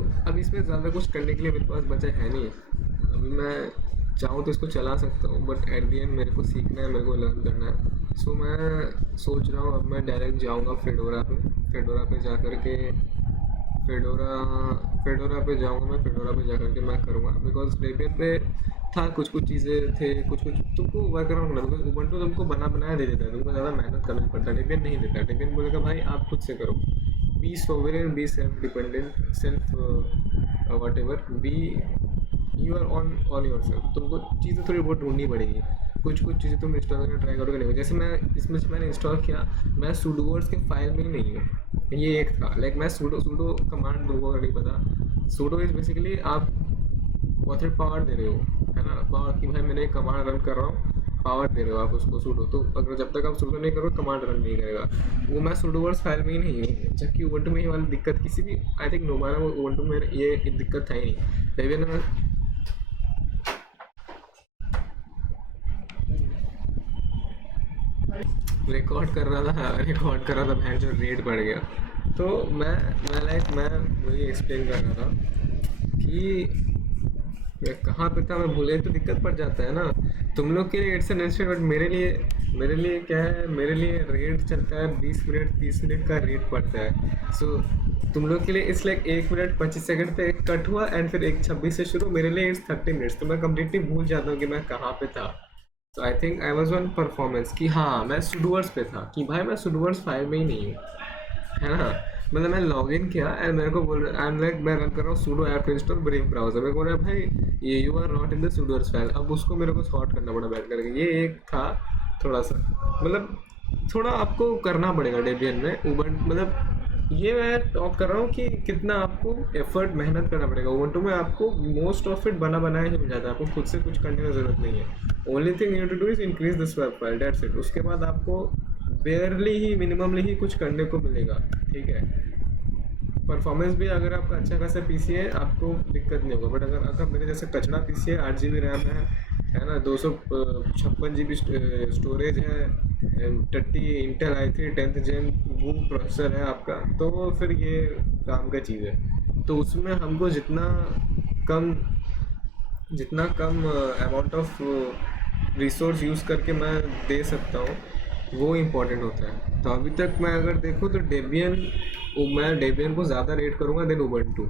अभी इसमें ज़्यादा कुछ करने के लिए मेरे पास बचा है नहीं। अभी मैं चाहूँ तो इसको चला सकता हूँ, बट एट द एंड मेरे को सीखना है, मेरे को लर्न करना है। सो मैं सोच रहा हूँ अब मैं डायरेक्ट जाऊँगा फेडोरा पे। फेडोरा पे जा कर के फेडोरा फेडोरा पे जाऊँगा मैं, फेडोरा पे जा कर के मैं करूँगा, बिकॉज डेबियन पे था कुछ कुछ चीज़ें थे, कुछ कुछ तुमको वर्क अराउंड करना, बिकॉज उबंटू तुमको बना बनाया दे देता है, तुमको ज़्यादा मेहनत करना नहीं पड़ता। डेबियन नहीं देता, डेबियन बोलेगा भाई आप खुद से करो, be sovereign, be self dependent, self whatever, be you are on yourself. तुमको चीज़ें थोड़ी बहुत ढूंढनी पड़ेगी, कुछ कुछ चीज़ें तुम इंस्टॉल करके ट्राई करोगे नहीं। जैसे मैं इसमें से मैंने इंस्टॉल किया, मैं सुडोवर्स के फाइल में ही नहीं हूँ, ये एक था। लाइक मैं सूडो सूडो कमांड तुमको अगर नहीं पता, सूडो इज बेसिकली आप ऑथर पावर दे रहे हो, है ना, पावर, कि भाई मैंने एक कमांड रन कर रहा हूँ, पावर दे रहे हो आप उसको सूडो। तो अगर जब तक आप सूडो नहीं करो कमांड रन नहीं करेगा। वो मैं सूडोवर्स फाइल में ही नहीं हूँ, जबकि उबंटू में ये वाली दिक्कत किसी भी, आई थिंक नोमारा में उबंटू में ये दिक्कत था ही नहीं। डेबियन में रिकॉर्ड कर रहा था, रिकॉर्ड कर रहा था, भैंस जो रेट बढ़ गया। तो मैं वही एक्सप्लेन कर रहा था कि मैं कहाँ पे था, मैं भूले तो दिक्कत पड़ जाता है ना। तुम लोग के लिए इट्स एन इंस्टेंट, बट मेरे लिए क्या है, मेरे लिए रेट चलता है 20 मिनट 30 मिनट का रेट पड़ता है। सो तुम लोग के लिए इट्स लाइक 1 मिनट 25 सेकंड पे एक कट हुआ एंड फिर 1:26 से शुरू, मेरे लिए इट्स 30 मिनट्स। तो मैं कम्प्लीटली भूल जाता हूँ कि मैं कहाँ पे था। तो I think I was on performance कि हाँ मैं सुडोवर्स पे था, कि भाई मैं सुडोवर्स फाइल में ही नहीं हूँ, है ना। मतलब मैं लॉग इन किया एंड मेरे को बोल रहा, आई एम लाइक मैं रन कर रहा हूँ sudo app install Brave browser, मेरे को बोल रहा है भाई ये you are not in the sudoers file. अब उसको मेरे को सॉर्ट करना पड़ा बैठ करके, ये एक था थोड़ा सा, मतलब थोड़ा आपको करना पड़ेगा डेबियन में उबंट, मतलब ये मैं टॉक कर रहा हूँ कि कितना आपको एफर्ट मेहनत करना पड़ेगा। उबंटू में आपको मोस्ट ऑफ इट बना बनाया ही मिल जाता है, आपको खुद से कुछ करने की ज़रूरत नहीं है। Only thing you to do is increase the swap file, that's it. उसके बाद आपको बेयरली ही, मिनिममली ही कुछ करने को मिलेगा, ठीक है। परफॉर्मेंस भी अगर आपका अच्छा खासा पीसी है आपको दिक्कत नहीं होगा, बट अगर अगर मेरे जैसे कचड़ा पीसी है, 8 GB रैम है ना, 256 GB स्टोरेज है, 30 इंटेल i3 10th जेन बूम प्रोसेसर है आपका, तो फिर ये काम का चीज़ है। तो उसमें हमको कम जितना कम अमाउंट ऑफ रिसोर्स यूज़ करके मैं दे सकता हूँ, वो इम्पोर्टेंट होता है। तो अभी तक मैं अगर देखूँ तो मैं डेबियन को ज़्यादा रेट करूँगा देन उबंटू।